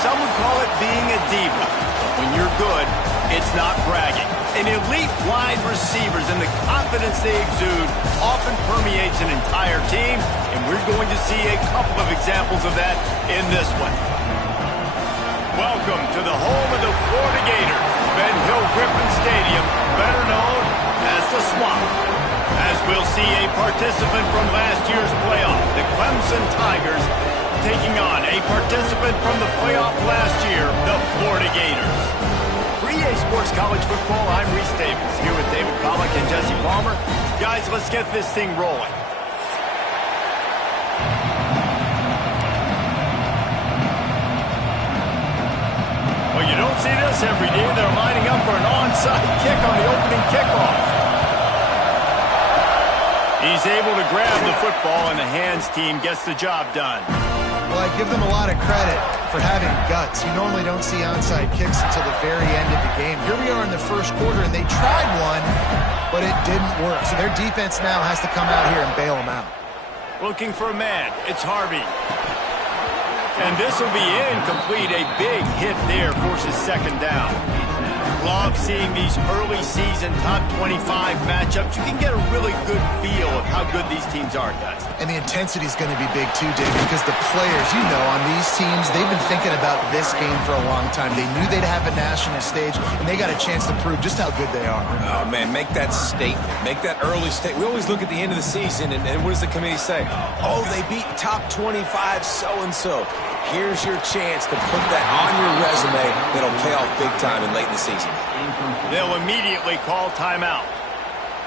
some would call it being a diva. But when you're good, it's not bragging. An elite wide receivers and the confidence they exude often permeates an entire team, and we're going to see a couple of examples of that in this one. Welcome to the home of the Florida Gators, Ben Hill Griffin Stadium, better known as the Swamp. As we'll see a participant from last year's playoff, the Clemson Tigers, taking on a participant from the playoff last year, the Florida Gators. For EA Sports College Football, I'm Reese Davis, here with David Pollack and Jesse Palmer. Guys, let's get this thing rolling. Well, you don't see this every day. They're lining up for an onside kick on the opening kickoff. He's able to grab the football, and the hands team gets the job done. Well, I give them a lot of credit for having guts. You normally don't see onside kicks until the very end of the game. Here we are in the first quarter, and they tried one, but it didn't work. So their defense now has to come out here and bail them out. Looking for a man. It's Harvey. And this will be incomplete. A big hit there forces second down. Love seeing these early season top 25 matchups. You can get a really good feel of how good these teams are, guys. And the intensity is going to be big too, Dave, because the players, you know, on these teams, they've been thinking about this game for a long time. They knew they'd have a national stage, and they got a chance to prove just how good they are. Oh, man, make that statement. Make that early statement. We always look at the end of the season, and what does the committee say? Oh, they beat top 25 so-and-so. Here's your chance to put that on your resume that'll pay off big time and late in the season. They'll immediately call timeout.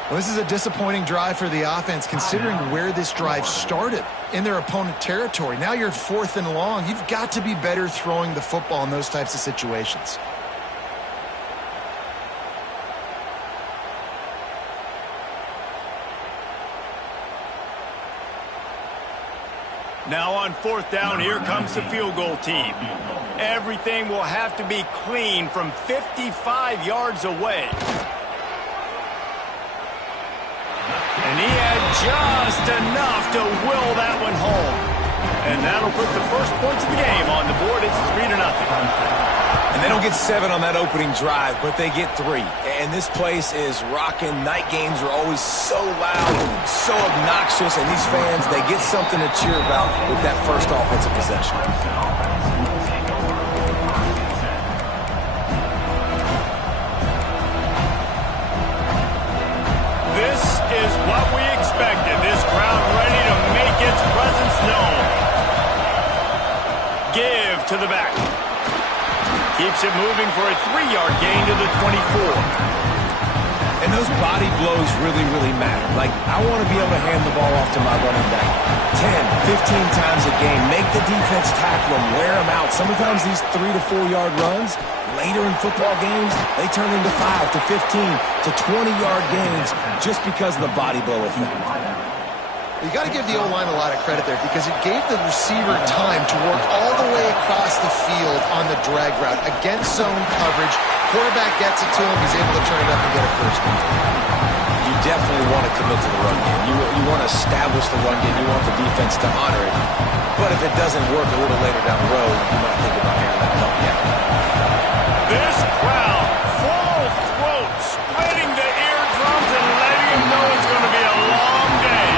Well, this is a disappointing drive for the offense, considering where this drive started, in their opponent territory. Now you're 4th and long. You've got to be better throwing the football in those types of situations. Now on 4th down, here comes the field goal team. Everything will have to be clean from 55 yards away. And he had just enough to will that one home. And that'll put the first points of the game on the board. It's 3-0. And they don't get 7 on that opening drive, but they get 3. And this place is rocking. Night games are always so loud, so obnoxious, and these fans, they get something to cheer about with that first offensive possession. This is what we expected. This crowd ready to make its presence known. Give to the back. Keeps it moving for a 3-yard gain to the 24. And those body blows really, really matter. Like, I want to be able to hand the ball off to my running back 10, 15 times a game. Make the defense tackle them, wear them out. Sometimes these 3 to 4 yard runs, later in football games, they turn into 5 to 15 to 20-yard gains just because of the body blow effect. You got to give the O-line a lot of credit there because it gave the receiver time to work all the way across the field on the drag route against zone coverage. Quarterback gets it to him. He's able to turn it up and get a first down. You definitely want to commit to the run game. You want to establish the run game. You want the defense to honor it. But if it doesn't work a little later down the road, you might think about hearing that pump yet. This crowd, full throat, splitting the eardrums and letting him know it's going to be a long day.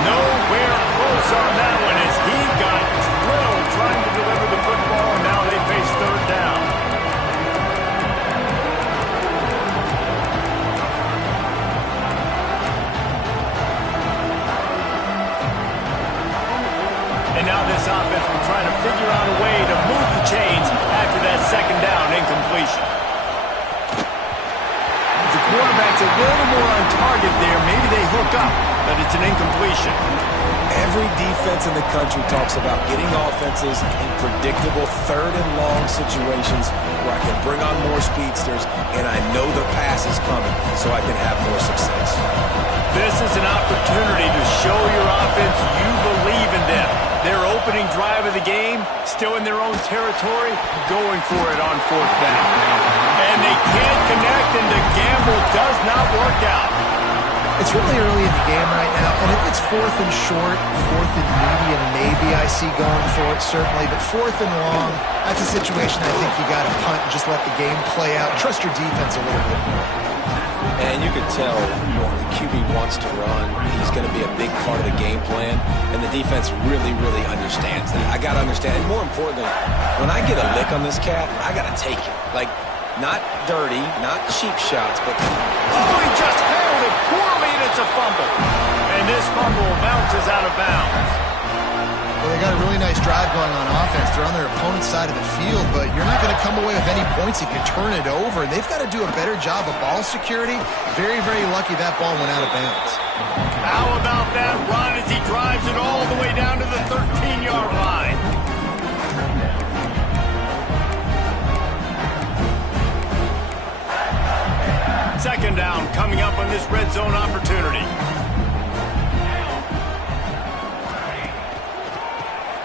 Nowhere close on that one as he got drilled trying to deliver the football, and now they face 3rd down. And now this offense will try to figure out a way to move the chains after that 2nd down incompletion. The quarterback's a little more on target there. Maybe they hook up, but it's an incompletion. Every defense in the country talks about getting offenses in predictable 3rd and long situations where I can bring on more speedsters and I know the pass is coming so I can have more success. This is an opportunity to show your offense you believe in them. Their opening drive of the game, still in their own territory, going for it on 4th down. And they can't connect, and the gamble does not work out. It's really early in the game right now, and if it's 4th and short, 4th and medium, maybe I see going for it, certainly. But 4th and long, that's a situation I think you got to punt and just let the game play out. Trust your defense a little bit more. And you can tell when the QB wants to run, he's going to be a big part of the game plan, and the defense really, really understands that. I got to understand, and more importantly, when I get a lick on this cat, I got to take it. Like, not dirty, not cheap shots, but... Oh, he just handled it poorly, and it's a fumble. And this fumble bounces out of bounds. Well, they got a really nice drive going on offense. They're on their opponent's side of the field, but you're not going to come away with any points if you turn it over. And they've got to do a better job of ball security. Very, very lucky that ball went out of bounds. How about that run as he drives it all the way down to the 13-yard line? Second down coming up on this red zone opportunity.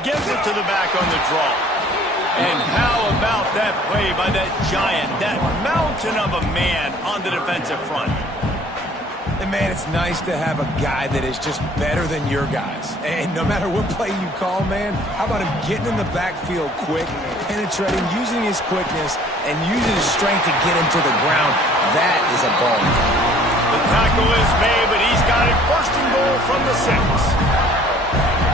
Gives it to the back on the draw. And how about that play by that giant, that mountain of a man on the defensive front? And, man, it's nice to have a guy that is just better than your guys. And no matter what play you call, man, how about him getting in the backfield quick, penetrating, using his quickness, and using his strength to get him to the ground? That is a ball. The tackle is made, but he's got it first and goal from the 6.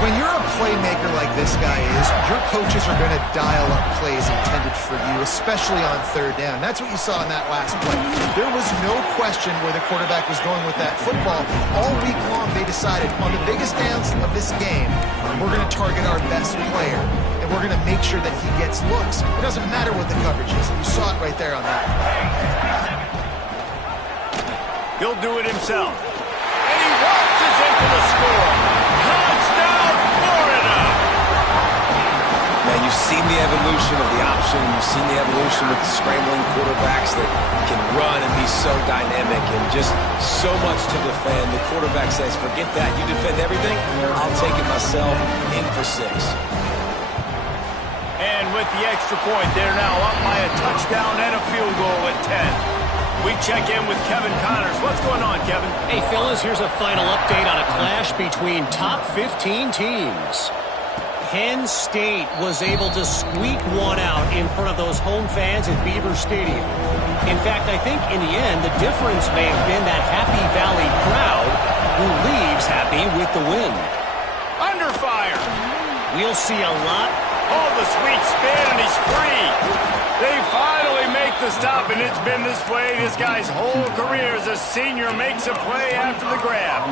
When you're a playmaker like this guy is, your coaches are going to dial up plays intended for you, especially on 3rd down. That's what you saw in that last play. There was no question where the quarterback was going with that football. All week long, they decided on the biggest downs of this game, we're going to target our best player, and we're going to make sure that he gets looks. It doesn't matter what the coverage is. You saw it right there on that play. He'll do it himself. And he waltzes into the score. Touchdown, Florida! Now, you've seen the evolution of the option. You've seen the evolution with the scrambling quarterbacks that can run and be so dynamic and just so much to defend. The quarterback says, forget that. You defend everything, I'll take it myself. In for 6. And with the extra point, they're now up by a touchdown and a field goal at 10. We check in with Kevin Connors. What's going on, Kevin? Hey, fellas, here's a final update on a clash between top 15 teams. Penn State was able to squeak one out in front of those home fans at Beaver Stadium. In fact, I think in the end, the difference may have been that Happy Valley crowd who leaves happy with the win. Under fire. We'll see a lot. Oh, the sweet spin, and he's free. They finally make the stop, and it's been this way this guy's whole career as a senior makes a play after the grab.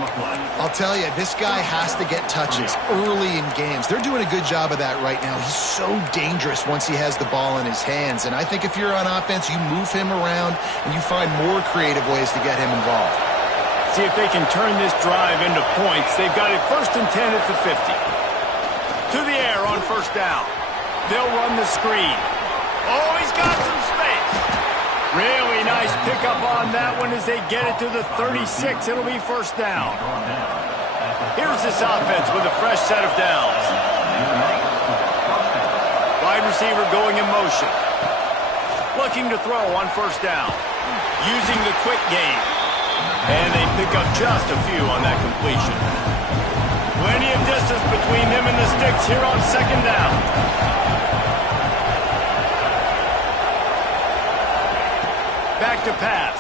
I'll tell you, this guy has to get touches early in games. They're doing a good job of that right now. He's so dangerous once he has the ball in his hands, and I think if you're on offense, you move him around, and you find more creative ways to get him involved. See if they can turn this drive into points. They've got it 1st and 10 at the 50. To the air on 1st down. They'll run the screen. Oh, he's got some space. Really nice pickup on that one as they get it to the 36. It'll be 1st down. Here's this offense with a fresh set of downs. Wide receiver going in motion. Looking to throw on 1st down. Using the quick game. And they pick up just a few on that completion. Plenty of distance between them and the sticks here on 2nd down. Back to pass.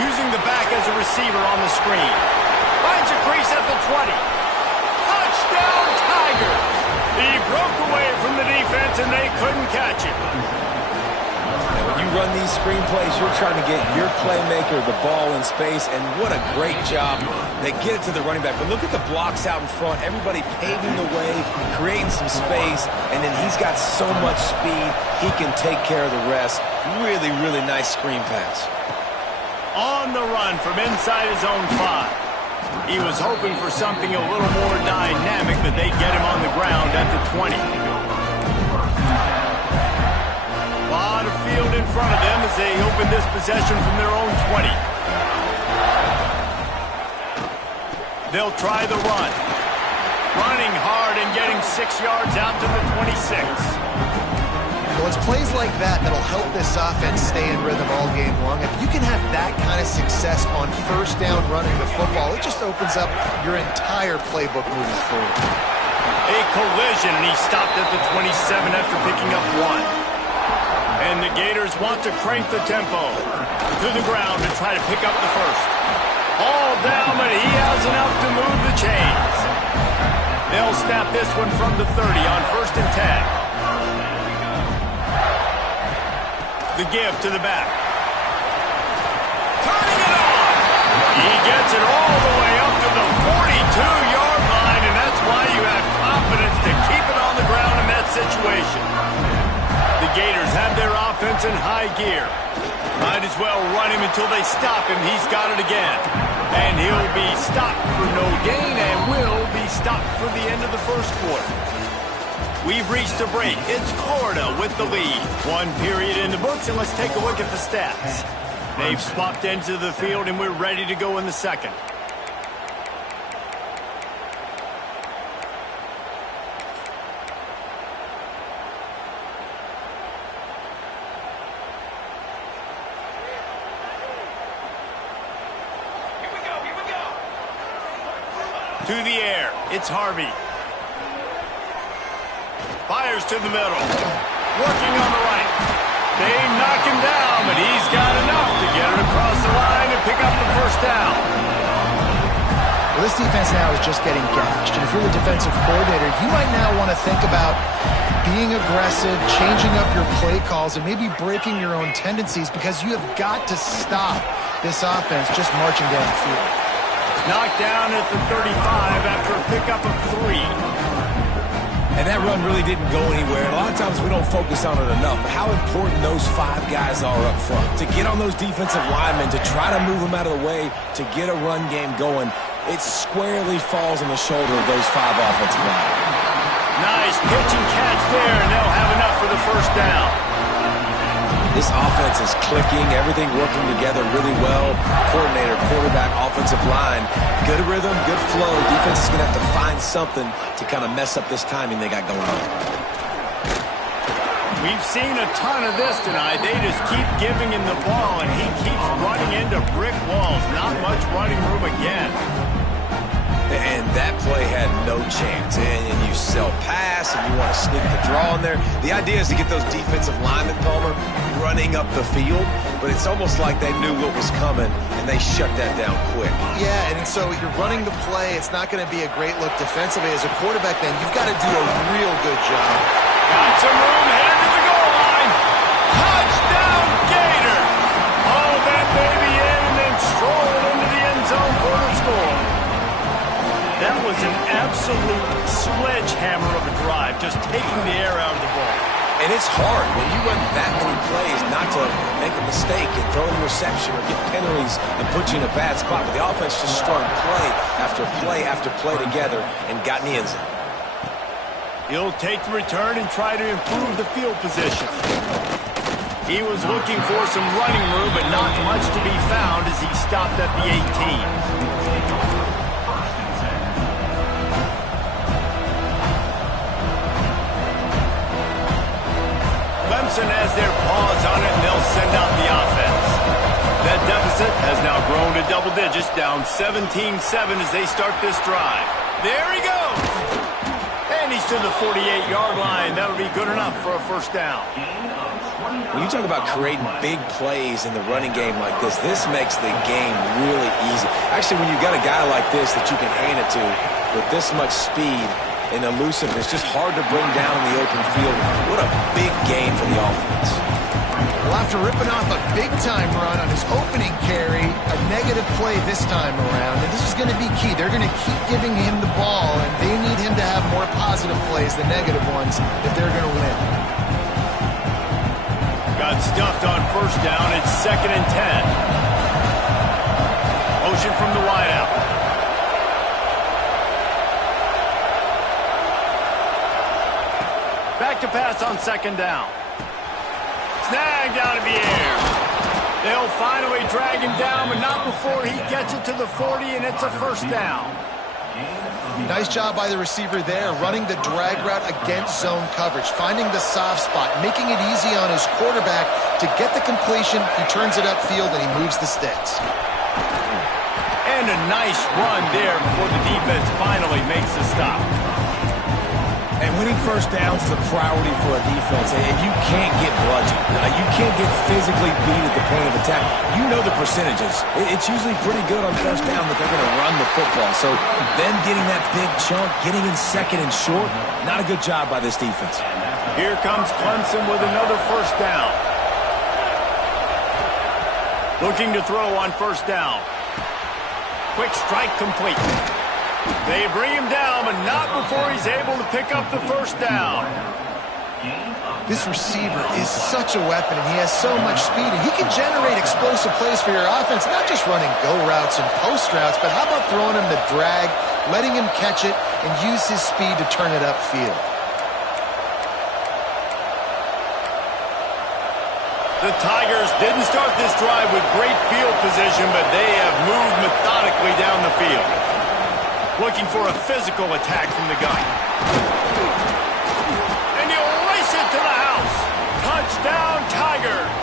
Using the back as a receiver on the screen. Finds a crease at the 20. Touchdown, Tigers! He broke away from the defense and they couldn't catch him. Now, when you run these screen plays, you're trying to get your playmaker the ball in space, and what a great job. They get it to the running back, but look at the blocks out in front. Everybody paving the way, creating some space, and then he's got so much speed, he can take care of the rest. Really, really nice screen pass. On the run from inside his own 5. He was hoping for something a little more dynamic, but they get him on the ground at the 20. A lot of field in front of them as they open this possession from their own 20. They'll try the run. Running hard and getting 6 yards out to the 26. Well, it's plays like that that'll help this offense stay in rhythm all game long. If you can have that kind of success on first down running the football, it just opens up your entire playbook moving forward. A collision, and he stopped at the 27 after picking up 1. And the Gators want to crank the tempo to the ground and try to pick up the first. All down, but he has enough to move the chains. They'll snap this one from the 30 on 1st and 10. The give to the back. Turning it on. He gets it all the way up to the 42-yard line, and that's why you have confidence to keep it on the ground in that situation. The Gators have their offense in high gear. Might as well run him until they stop him. He's got it again. And he'll be stopped for no gain and will be stopped for the end of the first quarter. We've reached a break. It's Florida with the lead. 1 period in the books, and let's take a look at the stats. They've swapped into the field, and we're ready to go in the second. To the air, it's Harvey. Fires to the middle. Working on the right. They knock him down, but he's got enough to get it across the line and pick up the first down. Well, this defense now is just getting gashed. And if you're the defensive coordinator, you might now want to think about being aggressive, changing up your play calls, and maybe breaking your own tendencies, because you have got to stop this offense just marching down the field. Knocked down at the 35 after a pickup of 3. And that run really didn't go anywhere. A lot of times we don't focus on it enough. But how important those 5 guys are up front. To get on those defensive linemen, to try to move them out of the way, to get a run game going, it squarely falls on the shoulder of those 5 offensive linemen. Nice pitch and catch there, and they'll have enough for the first down. This offense is clicking, everything working together really well. Coordinator, quarterback, offensive line. Good rhythm, good flow. Defense is going to have to find something to kind of mess up this timing they got going on. We've seen a ton of this tonight. They just keep giving him the ball, and he keeps running into brick walls. Not much running room again. And that play had no chance. And you sell pass, and you want to sneak the draw in there. The idea is to get those defensive linemen, Palmer, running up the field. But it's almost like they knew what was coming, and they shut that down quick. Yeah, and so you're running the play. It's not going to be a great look defensively. As a quarterback, then, you've got to do a real good job. Got some room, headed to the goal line. Touchdown, Gator! Haul that baby in and then stroll into the end zone for the score. That was an absolute sledgehammer of a drive, just taking the air out of the ball. And it's hard when you run that many plays not to make a mistake and throw an interception or get penalties and put you in a bad spot. But the offense just strung play after play after play together and got in the end zone. He'll take the return and try to improve the field position. He was looking for some running room, but not much to be found as he stopped at the 18. Clemson has their paws on it, and they'll send out the offense. That deficit has now grown to double digits, down 17-7 as they start this drive. There he goes! And he's to the 48-yard line. That'll be good enough for a first down. When you talk about creating big plays in the running game like this makes the game really easy. Actually, when you've got a guy like this that you can hand it to with this much speed and elusiveness, just hard to bring down in the open field. What a big game for the offense. Well, after ripping off a big-time run on his opening carry, a negative play this time around, and this is going to be key. They're going to keep giving him the ball, and they need him to have more positive plays than negative ones if they're going to win. Got stuffed on first down. It's 2nd and 10. Motion from the wideout. Back to pass on 2nd down. Snagged out of the air. They'll finally drag him down, but not before he gets it to the 40, and it's a first down. Nice job by the receiver there, running the drag route against zone coverage, finding the soft spot, making it easy on his quarterback to get the completion. He turns it upfield, and he moves the sticks. And a nice run there before the defense finally makes the stop. And winning first downs is a priority for a defense, and you can't get bludgeoned. You can't get physically beat at the point of attack. You know the percentages. It's usually pretty good on first down that they're going to run the football. So them getting that big chunk, getting in second and short, not a good job by this defense. Here comes Clemson with another first down. Looking to throw on first down. Quick strike complete. They bring him down, but not before he's able to pick up the first down. This receiver is such a weapon, and he has so much speed, and he can generate explosive plays for your offense, not just running go routes and post routes, but how about throwing him the drag, letting him catch it, and use his speed to turn it upfield. The Tigers didn't start this drive with great field position, but they have moved methodically down the field. Looking for a physical attack from the gun. And he'll race it to the house. Touchdown, Tigers.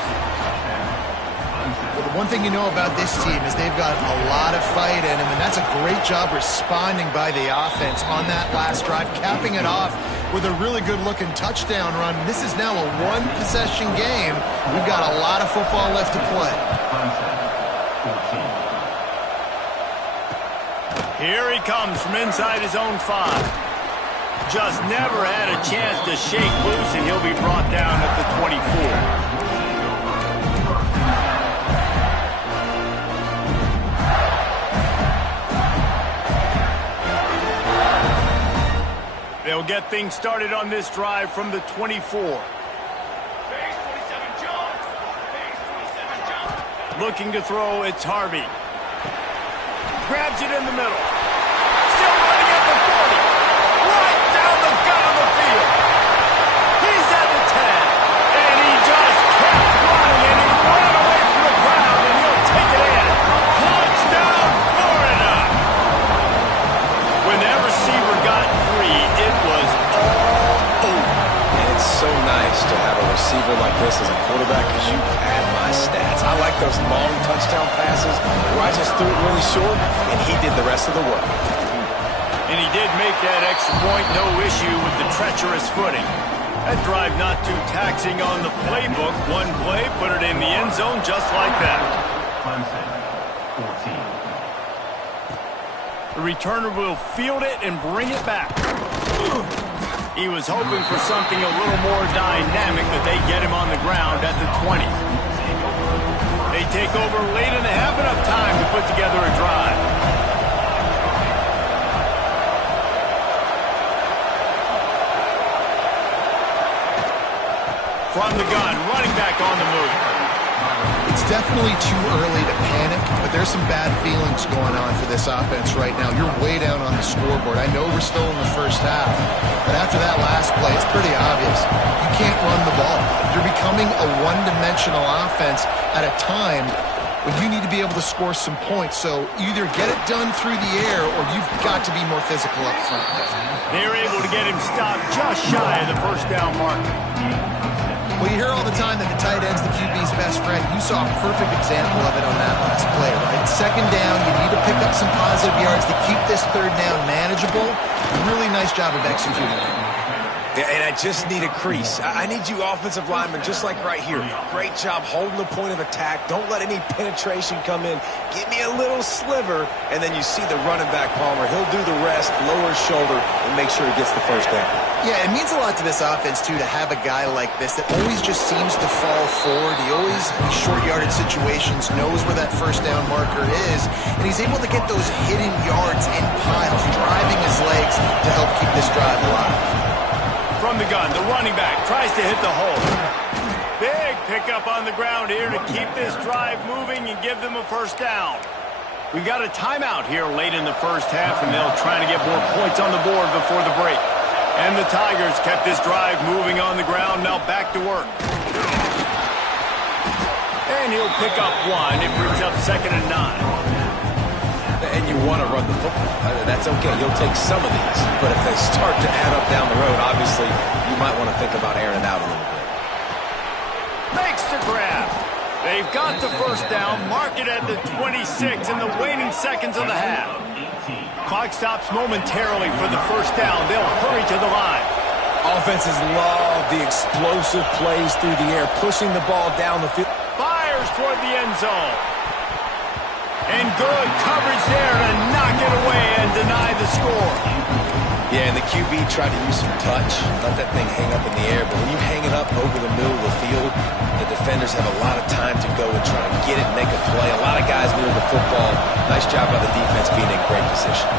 Well, the one thing you know about this team is they've got a lot of fight in them, and that's a great job responding by the offense on that last drive, capping it off with a really good-looking touchdown run. This is now a one-possession game. We've got a lot of football left to play. Here he comes from inside his own 5. Just never had a chance to shake loose, and he'll be brought down at the 24. They'll get things started on this drive from the 24. Looking to throw, it's Harvey. Grabs it in the middle. Still running at the 40. Right down the gut of the field. He's at the 10. And he just kept running, and he ran away from the crowd, and he'll take it in. Touchdown, Florida. When that receiver got free, it was all over. And it's so nice to have a receiver like this as a quarterback because you pad my stats. I like those long touchdown passes where I just threw it really short and he did the rest of the work. And he did make that extra point, no issue with the treacherous footing. That drive not too taxing on the playbook. One play, put it in the end zone just like that. The returner will field it and bring it back. He was hoping for something a little more dynamic, but they get him on the ground at the 20. They take over late and have enough time to put together a drive. From the gun, running back on the move. It's definitely too early to panic, but there's some bad feelings going on for this offense right now. You're way down on the scoreboard. I know we're still in the first half, but after that last play, it's pretty obvious. You can't run the ball. You're becoming a one-dimensional offense at a time when you need to be able to score some points. So either get it done through the air or you've got to be more physical up front. They're able to get him stopped just shy of the first down marker. Well, you hear all the time that the tight end's the QB's best friend. You saw a perfect example of it on that last play, right? Second down, you need to pick up some positive yards to keep this third down manageable. Really nice job of executing it. Yeah, and I just need a crease. I need you offensive linemen, just like right here. Great job holding the point of attack. Don't let any penetration come in. Give me a little sliver, and then you see the running back, Palmer. He'll do the rest, lower his shoulder, and make sure he gets the first down. Yeah, it means a lot to this offense, too, to have a guy like this that always just seems to fall forward. He always, in short-yarded situations, knows where that first down marker is, and he's able to get those hidden yards in piles, driving his legs to help keep this drive alive. From the gun, the running back tries to hit the hole. Big pickup on the ground here to keep this drive moving and give them a first down. We've got a timeout here late in the first half, and they'll try to get more points on the board before the break. And the Tigers kept this drive moving on the ground, now back to work. And he'll pick up one. It brings up 2nd and 9. And and you want to run the football. That's okay. You'll take some of these. But if they start to add up down the road, obviously, you might want to think about airing it out a little bit. Makes the grab. They've got the first down. Mark it at the 26 in the waning seconds of the half. Clock stops momentarily for the first down. They'll hurry to the line. Offenses love the explosive plays through the air, pushing the ball down the field. Fires toward the end zone. And good coverage there to knock it away and deny the score. Yeah, and the QB tried to use some touch, let that thing hang up in the air. But when you hang it up over the middle of the field, the defenders have a lot of time to go and try to get it and make a play. A lot of guys near the football. Nice job by the defense being in great position.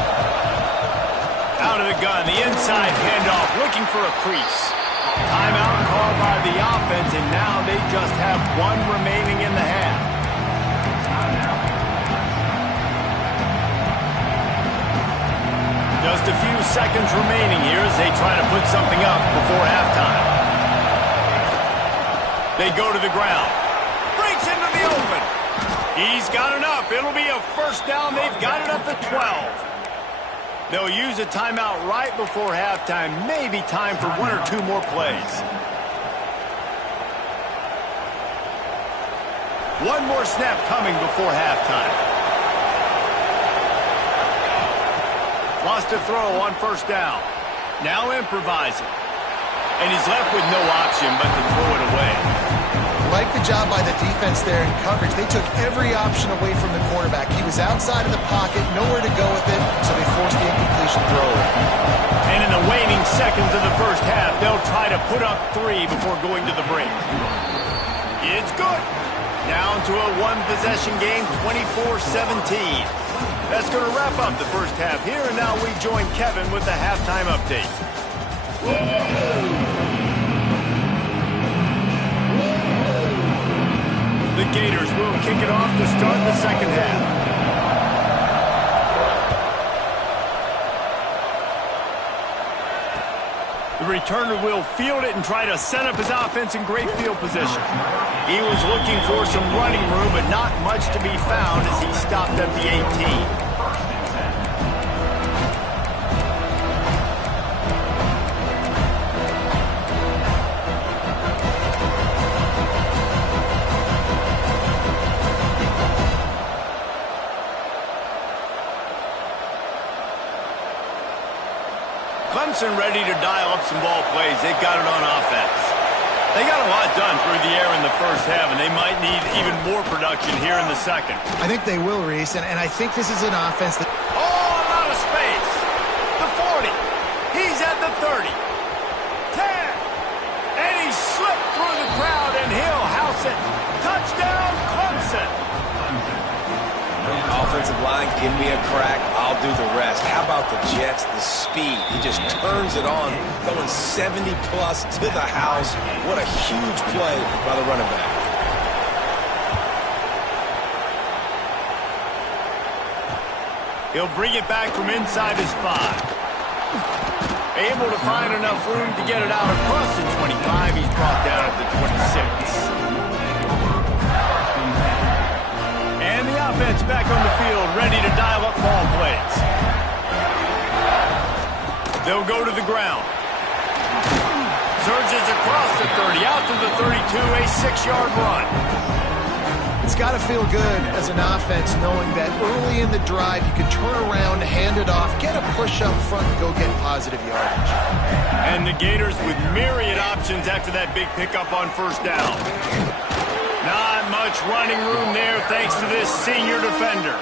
Out of the gun, the inside handoff, looking for a crease. Timeout called by the offense, and now they just have one remaining in the half. Just a few seconds remaining here as they try to put something up before halftime. They go to the ground. Breaks into the open. He's got enough. It'll be a first down. They've got it up to 12. They'll use a timeout right before halftime. Maybe time for one or two more plays. One more snap coming before halftime. Lost a throw on first down. Now improvising. And he's left with no option but to throw it away. Like the job by the defense there in coverage. They took every option away from the quarterback. He was outside of the pocket, nowhere to go with it, so they forced the incompletion throw. And in the waning seconds of the first half, they'll try to put up 3 before going to the break. It's good. Down to a one-possession game, 24-17. That's going to wrap up the first half here, and now we join Kevin with the halftime update. The Gators will kick it off to start the second half. The returner will field it and try to set up his offense in great field position. He was looking for some running room, but not much to be found as he stopped at the 18. Clemson ready to dial up some ball plays. They've got it on offense. They got a lot done through the air in the first half, and they might need even more production here in the second. I think they will, Reese, and I think this is an offense that... Oh, a lot of space. The 40. He's at the 30. 10. And he slipped through the crowd, and he'll house it. Touchdown, Clemson. Offensive line, give me a crack, I'll do the rest. How about the Jets, the speed? He just turns it on, going 70-plus to the house. What a huge play by the running back. He'll bring it back from inside his 5. Able to find enough room to get it out across the 25. He's brought down at the 26. And the offense back on the field, ready to dial up ball plays. They'll go to the ground. Surges across the 30, out to the 32, a 6-yard run. It's got to feel good as an offense knowing that early in the drive you can turn around, hand it off, get a push up front, and go get positive yardage. And the Gators with myriad options after that big pickup on first down. Not much running room there thanks to this senior defender.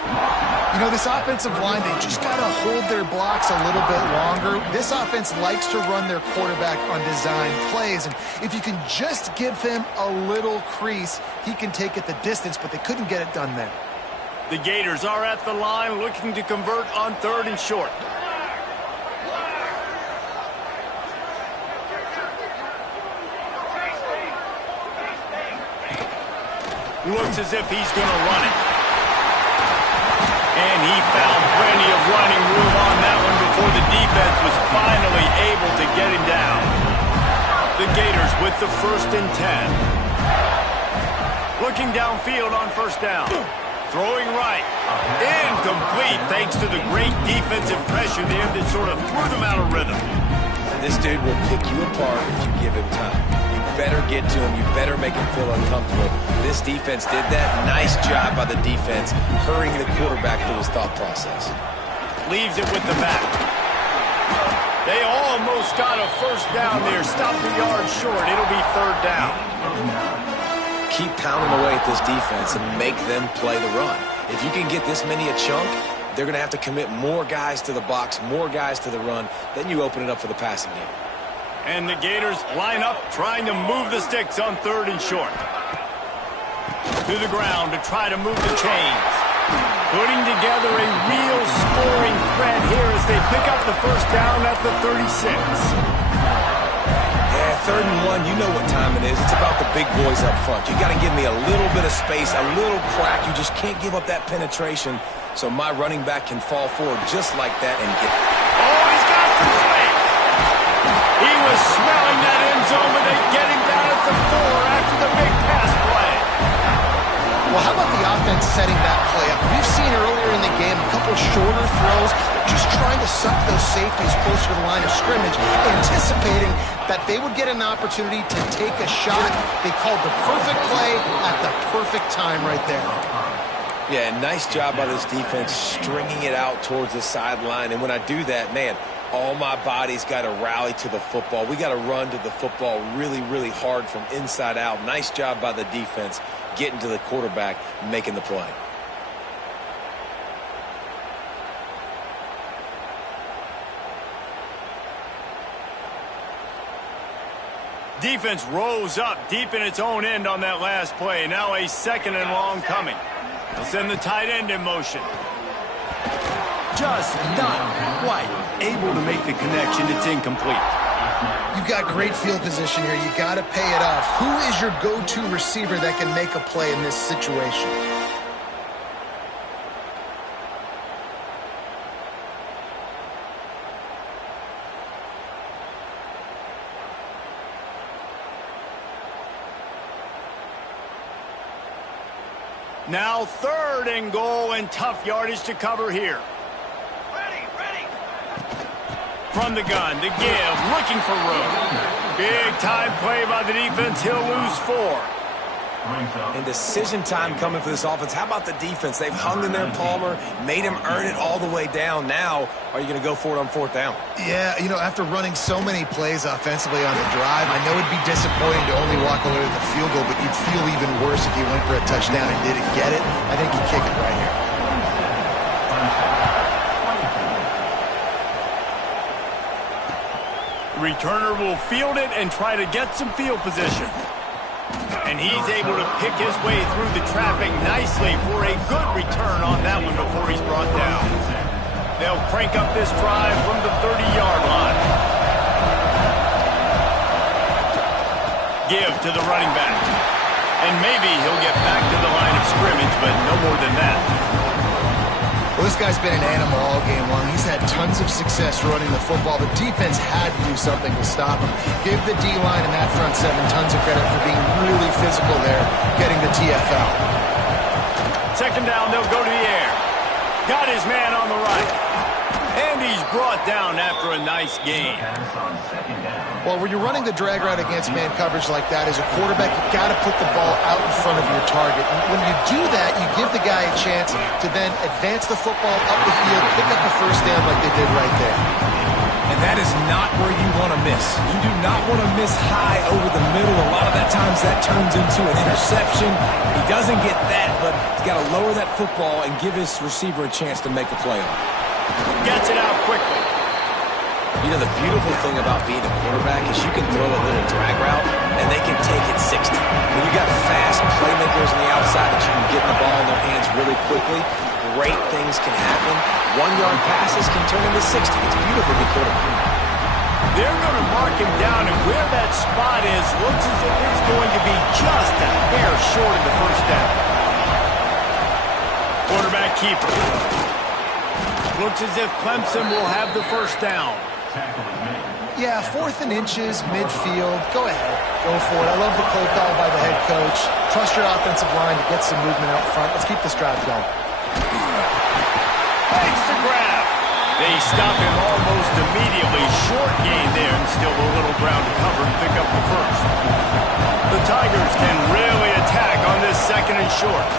You know, this offensive line, they just got to hold their blocks a little bit longer. This offense likes to run their quarterback on design plays, and if you can just give him a little crease, he can take it the distance, but they couldn't get it done there. The Gators are at the line looking to convert on 3rd and short. Looks as if he's going to run it. And he found plenty of running room on that one before the defense was finally able to get him down. The Gators with the 1st and 10. Looking downfield on first down. Throwing right. Incomplete thanks to the great defensive pressure there that sort of threw them out of rhythm. This dude will pick you apart if you give him time. You better get to him. You better make him feel uncomfortable. This defense did that. Nice job by the defense, hurrying the quarterback through his thought process. Leaves it with the back. They almost got a first down there. Stop the yard short. It'll be third down. Keep pounding away at this defense and make them play the run. If you can get this many a chunk, they're going to have to commit more guys to the box, more guys to the run. Then you open it up for the passing game. And the Gators line up, trying to move the sticks on third and short. To the ground to try to move the chains. Putting together a real scoring threat here as they pick up the first down at the 36. Yeah, 3rd and 1, you know what time it is. It's about the big boys up front. You got to give me a little bit of space, a little crack. You just can't give up that penetration so my running back can fall forward just like that and get it. Oh, he's got some space. He was smelling that end zone, but they get him down at the 4 after the big pass play. Well, how about the offense setting that play up? We've seen earlier in the game a couple shorter throws, just trying to suck those safeties closer to the line of scrimmage, anticipating that they would get an opportunity to take a shot. They called the perfect play at the perfect time right there. Yeah, nice job by this defense stringing it out towards the sideline. And when I do that, man, all my body's got to rally to the football. We got to run to the football really, really hard from inside out. Nice job by the defense getting to the quarterback, making the play. Defense rose up deep in its own end on that last play. Now a 2nd and long coming. They'll send the tight end in motion. Just not quite able to make the connection. It's incomplete. You've got great field position here. You got to pay it off. Who is your go-to receiver that can make a play in this situation? Now 3rd and goal and tough yardage to cover here. Ready. From the gun, to give, looking for room. Big time play by the defense. He'll lose 4. And decision time coming for this offense. How about the defense? They've hung in there, Palmer, made him earn it all the way down. Now, are you going to go for it on 4th down? Yeah, you know, after running so many plays offensively on the drive, I know it'd be disappointing to only walk away with a field goal, but you'd feel even worse if you went for a touchdown and didn't get it. I think you kick it right here. Returner will field it and try to get some field position. And he's able to pick his way through the traffic nicely for a good return on that one before he's brought down. They'll crank up this drive from the 30-yard line. Give to the running back. And maybe he'll get back to the line of scrimmage, but no more than that. Well, this guy's been an animal all game long. He's had tons of success running the football. The defense had to do something to stop him. Give the D-line and that front 7 tons of credit for being really physical there, getting the TFL. 2nd down, they'll go to the air. Got his man on the right. And he's brought down after a nice gain. Well, when you're running the drag route against man coverage like that, as a quarterback, you've got to put the ball out in front of your target. And when you do that, you give the guy a chance to then advance the football up the field, pick up the first down like they did right there. And that is not where you want to miss. You do not want to miss high over the middle. A lot of that times that turns into an interception. He doesn't get that, but he's got to lower that football and give his receiver a chance to make a play on it. Gets it out quickly. You know, the beautiful thing about being a quarterback is you can throw a little drag route, and they can take it 60. When you got fast playmakers on the outside that you can get the ball in their hands really quickly, great things can happen. 1-yard passes can turn into 60. It's beautiful to be quarterback. They're going to mark him down, and where that spot is looks as if it's going to be just a hair short of the first down. Quarterback keeper. Looks as if Clemson will have the first down. Yeah, 4th and inches, midfield. Go ahead. Go for it. I love the play call by the head coach. Trust your offensive line to get some movement out front. Let's keep this drive going. Makes the grab. They stop him almost immediately. Short gain there, and still a little ground to cover and pick up the first. The Tigers can really attack on this 2nd and short.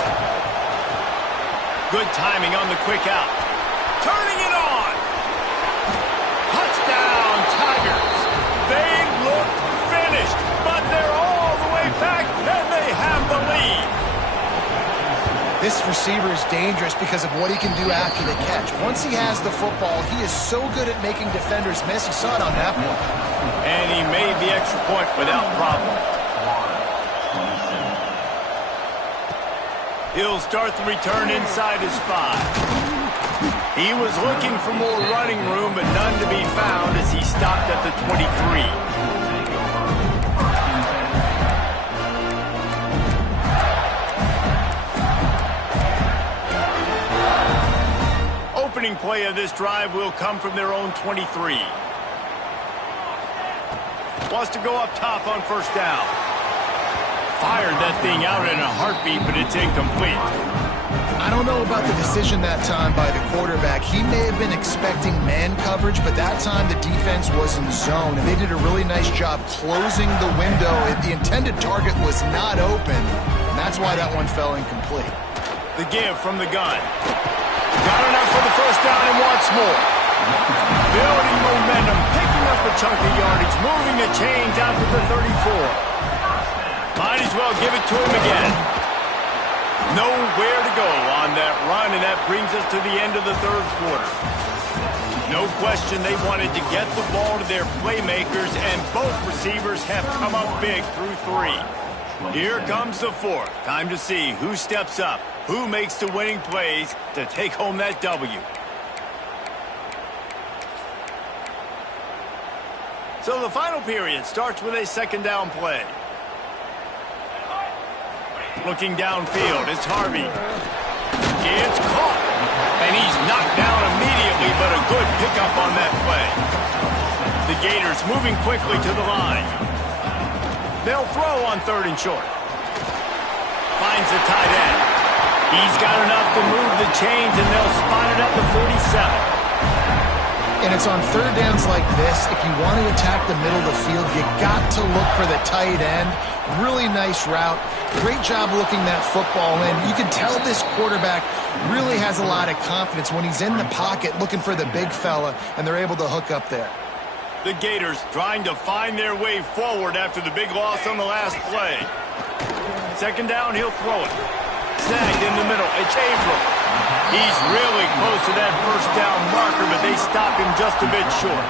Good timing on the quick out. Turning it on. Touchdown, Tigers. They look finished, but they're all the way back, and they have the lead. This receiver is dangerous because of what he can do after the catch. Once he has the football, he is so good at making defenders miss. You saw it on that one. And he made the extra point without problem. He'll start the return inside his 5. He was looking for more running room, but none to be found as he stopped at the 23. Opening play of this drive will come from their own 23. Wants to go up top on 1st down. Fired that thing out in a heartbeat, but it's incomplete. I don't know about the decision that time by the quarterback. He may have been expecting man coverage, but that time the defense was in zone, and they did a really nice job closing the window. The intended target was not open, and that's why that one fell incomplete. The give from the gun. Got enough for the 1st down and wants more. Building momentum, picking up a chunk of yardage, moving the chains out to the 34. Might as well give it to him again. Nowhere to go on that run, and that brings us to the end of the 3rd quarter. No question they wanted to get the ball to their playmakers, and both receivers have come up big through 3. Here comes the 4th. Time to see who steps up, who makes the winning plays to take home that W. So the final period starts with a 2nd down play. Looking downfield, it's Harvey. It's caught. And he's knocked down immediately, but a good pickup on that play. The Gators moving quickly to the line. They'll throw on 3rd and short. Finds the tight end. He's got enough to move the chains, and they'll spot it at the 47. And it's on 3rd downs like this. If you want to attack the middle of the field, you got to look for the tight end. Really nice route. Great job looking that football in. You can tell this quarterback really has a lot of confidence when he's in the pocket looking for the big fella, and they're able to hook up there. The Gators trying to find their way forward after the big loss on the last play. 2nd down, he'll throw it. Snagged in the middle. It's Averill. He's really close to that 1st down marker, but they stop him just a bit short.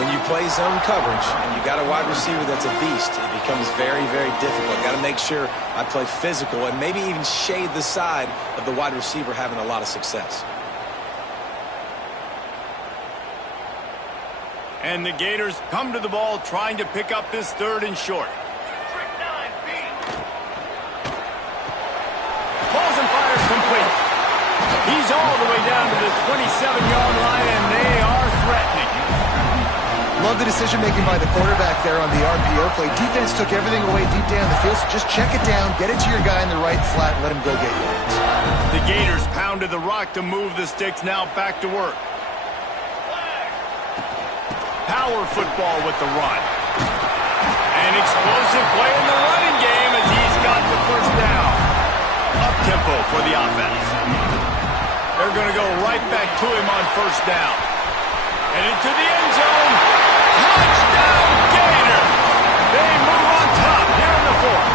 When you play zone coverage and you got a wide receiver that's a beast, it becomes very, very difficult. Got to make sure I play physical and maybe even shade the side of the wide receiver having a lot of success. And the Gators come to the ball trying to pick up this 3rd and short. Balls and fires complete. He's all the way down to the 27-yard line, and they are threatening. Love the decision-making by the quarterback there on the RPO play. Defense took everything away deep down the field, so just check it down, get it to your guy in the right flat, and let him go get yards. The Gators pounded the rock to move the sticks, now back to work. Power football with the run. An explosive play in the running game as he's got the 1st down. Up-tempo for the offense. They're going to go right back to him on 1st down. And into the end zone. Touchdown, Gator! They move on top here in the 4th.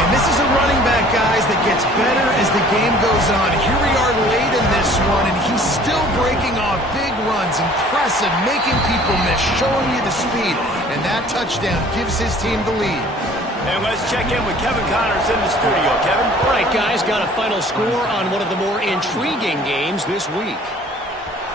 And this is a running back, guys, that gets better as the game goes on. Here we are late in this one, and he's still breaking off big runs. Impressive, making people miss, showing you the speed. And that touchdown gives his team the lead. And let's check in with Kevin Connors in the studio. Kevin? All right, guys, got a final score on one of the more intriguing games this week.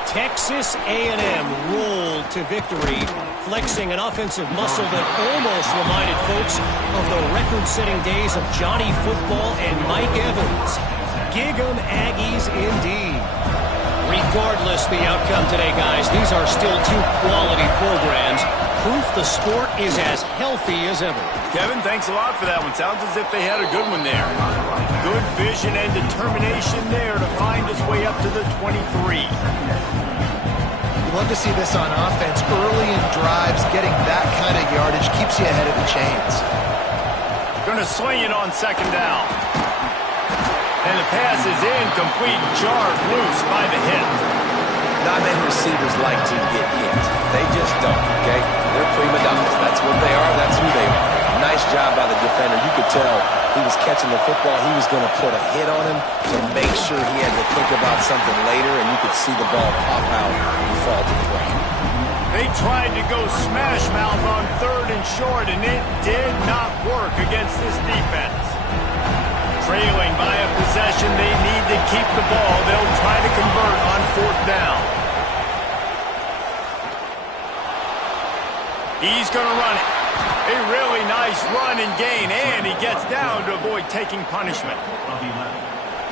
Texas A&M rolled to victory, flexing an offensive muscle that almost reminded folks of the record-setting days of Johnny Football and Mike Evans. Gig 'em Aggies indeed. Regardless the outcome today, guys, these are still two quality programs. Proof the sport is as healthy as ever. Kevin, thanks a lot for that one. Sounds as if they had a good one there. Good vision and determination there to find his way up to the 23. You love to see this on offense. Early in drives, getting that kind of yardage keeps you ahead of the chains. Going to swing it on second down. And the pass is incomplete, jarred loose by the hit. Not many receivers like to get hit. They just don't, okay? They're prima donnas. That's what they are. That's who they are. Nice job by the defender. You could tell he was catching the football. He was going to put a hit on him to make sure he had to think about something later, and you could see the ball pop out and fall to the ground. They tried to go smash mouth on 3rd and short, and it did not work against this defense. Trailing by a possession, they need to keep the ball. They'll try to convert on 4th down. He's going to run it. A really nice run and gain, and he gets down to avoid taking punishment.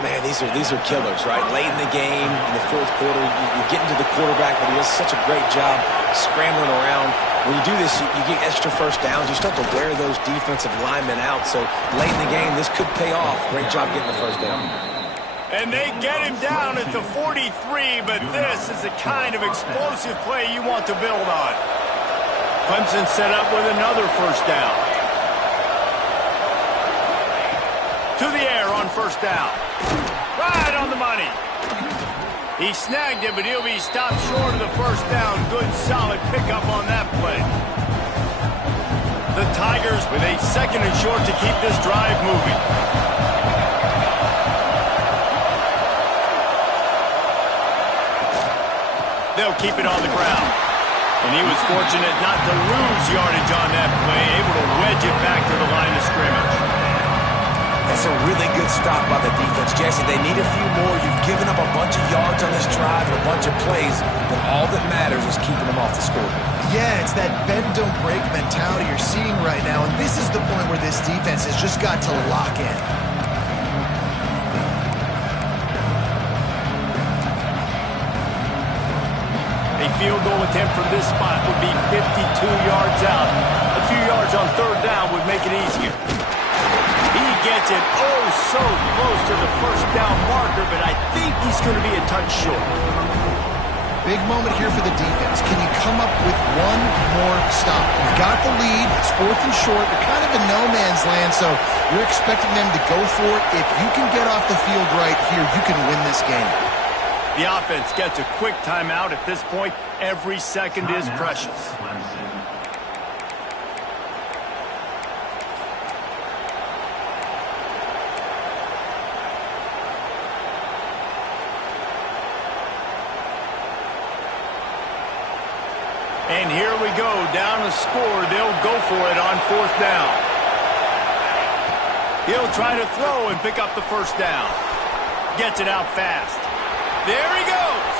Man, these are killers, right? Late in the game, in the 4th quarter, you're getting to the quarterback, but he does such a great job scrambling around. When you do this, you get extra first downs. You start to wear those defensive linemen out. So late in the game, this could pay off. Great job getting the first down. And they get him down at the 43, but this is the kind of explosive play you want to build on. Clemson set up with another first down. To the air on 1st down. Right on the money. He snagged it, but he'll be stopped short of the 1st down. Good, solid pickup on that play. The Tigers with a 2nd and short to keep this drive moving. They'll keep it on the ground. And he was fortunate not to lose yardage on that play, able to wedge it back to the line of scrimmage. That's a really good stop by the defense, Jesse. They need a few more. You've given up a bunch of yards on this drive and a bunch of plays, but all that matters is keeping them off the scoreboard. Yeah, it's that bend, don't break mentality you're seeing right now, and this is the point where this defense has just got to lock in. A field goal attempt from this spot would be 52 yards out. A few yards on 3rd down would make it easier. He gets it oh so close to the 1st down marker, but I think he's going to be a touch short. Big moment here for the defense. Can you come up with one more stop? You've got the lead. It's 4th and short. You're kind of in no man's land, so you're expecting them to go for it. If you can get off the field right here, you can win this game. The offense gets a quick timeout. At this point, every second is precious. And here we go, down a score. They'll go for it on 4th down. He'll try to throw and pick up the 1st down. Gets it out fast. There he goes.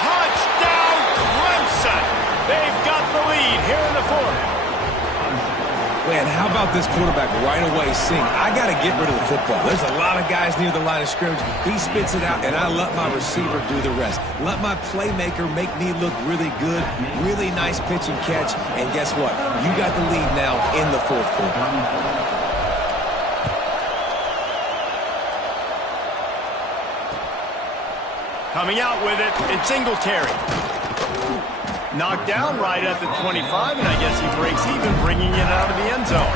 Touchdown, Clemson. They've got the lead here in the 4th. Man, how about this quarterback right away seeing, I got to get rid of the football. There's a lot of guys near the line of scrimmage. He spits it out, and I let my receiver do the rest. Let my playmaker make me look really good. Really nice pitch and catch. And guess what? You got the lead now in the 4th quarter. Coming out with it, it's Singletary. Knocked down right at the 25, and I guess he breaks even, bringing it out of the end zone.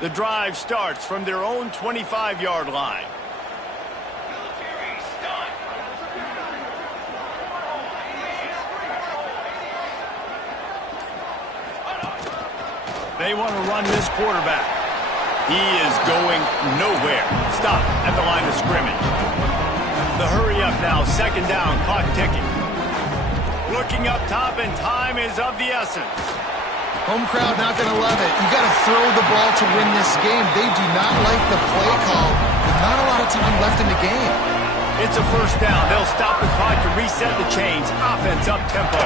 The drive starts from their own 25-yard line. They want to run this quarterback. He is going nowhere. Stop at the line of scrimmage. The hurry up now, 2nd down, clock ticking. Looking up top, and time is of the essence. Home crowd not going to love it. You got to throw the ball to win this game. They do not like the play call, with not a lot of time left in the game. It's a first down. They'll stop the clock to reset the chains. Offense up tempo.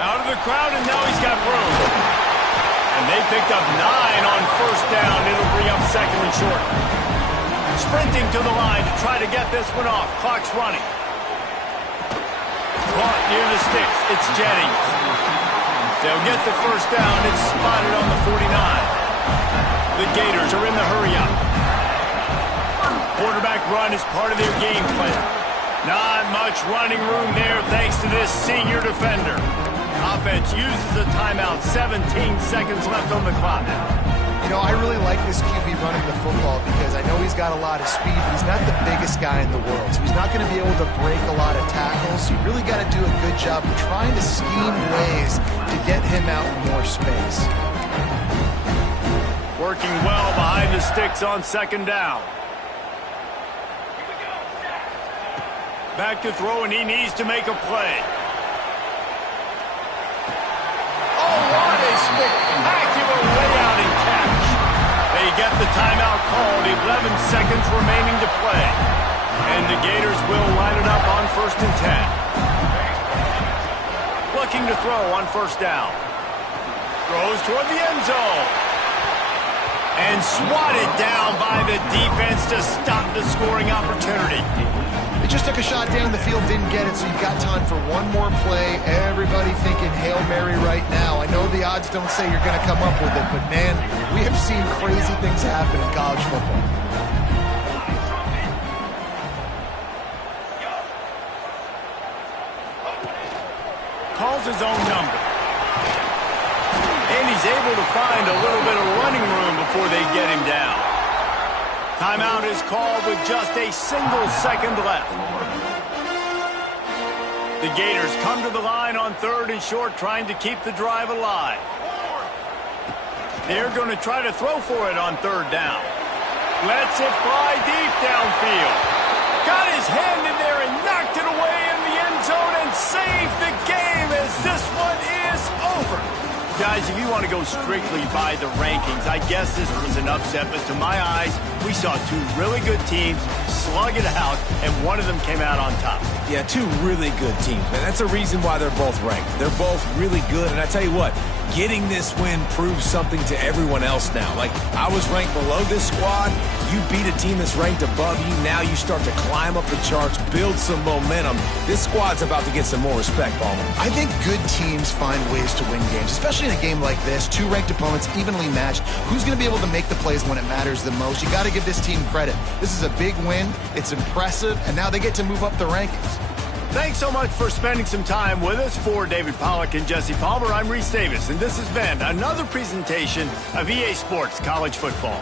Out of the crowd, and now he's got room. And they picked up 9 on first down. It'll bring up second and short. Sprinting to the line to try to get this one off. Clock's running. Caught near the sticks. It's Jennings. They'll get the first down. It's spotted on the 49. The Gators are in the hurry-up. Quarterback run is part of their game plan. Not much running room there thanks to this senior defender. Offense uses a timeout. 17 seconds left on the clock. You know, I really like this QB running the football because I know he's got a lot of speed, but he's not the biggest guy in the world. So he's not going to be able to break a lot of tackles. So you really got to do a good job of trying to scheme ways to get him out in more space. Working well behind the sticks on second down. Back to throw, and he needs to make a play. Oh, what a spectacular layout and catch. They get the timeout called. 11 seconds remaining to play. And the Gators will line it up on 1st and 10. Looking to throw on first down. Throws toward the end zone. And swatted down by the defense to stop the scoring opportunity. They just took a shot down the field, didn't get it, so you've got time for one more play. Everybody thinking Hail Mary right now. I know the odds don't say you're going to come up with it, but, man, we have seen crazy things happen in college football. Calls his own number. And he's able to find a little bit of running room before they get him down. Timeout is called with just a single second left. The Gators come to the line on 3rd and short, trying to keep the drive alive. They're going to try to throw for it on 3rd down. Lets it fly deep downfield. Got his hand in there and knocked it away in the end zone and saved the game as this one is over. Guys, if you want to go strictly by the rankings, I guess this was an upset, but to my eyes, we saw 2 really good teams slug it out, and one of them came out on top. Yeah, 2 really good teams, man. That's a reason why they're both ranked. They're both really good, and I tell you what, getting this win proves something to everyone else now. Like, I was ranked below this squad. You beat a team that's ranked above you. Now you start to climb up the charts, build some momentum. This squad's about to get some more respect, Palmer. I think good teams find ways to win games, especially in a game like this. 2 ranked opponents, evenly matched. Who's going to be able to make the plays when it matters the most? You got to give this team credit. This is a big win. It's impressive, and now they get to move up the rankings. Thanks so much for spending some time with us. For David Pollack and Jesse Palmer, I'm Reese Davis, and this has been another presentation of EA Sports College Football.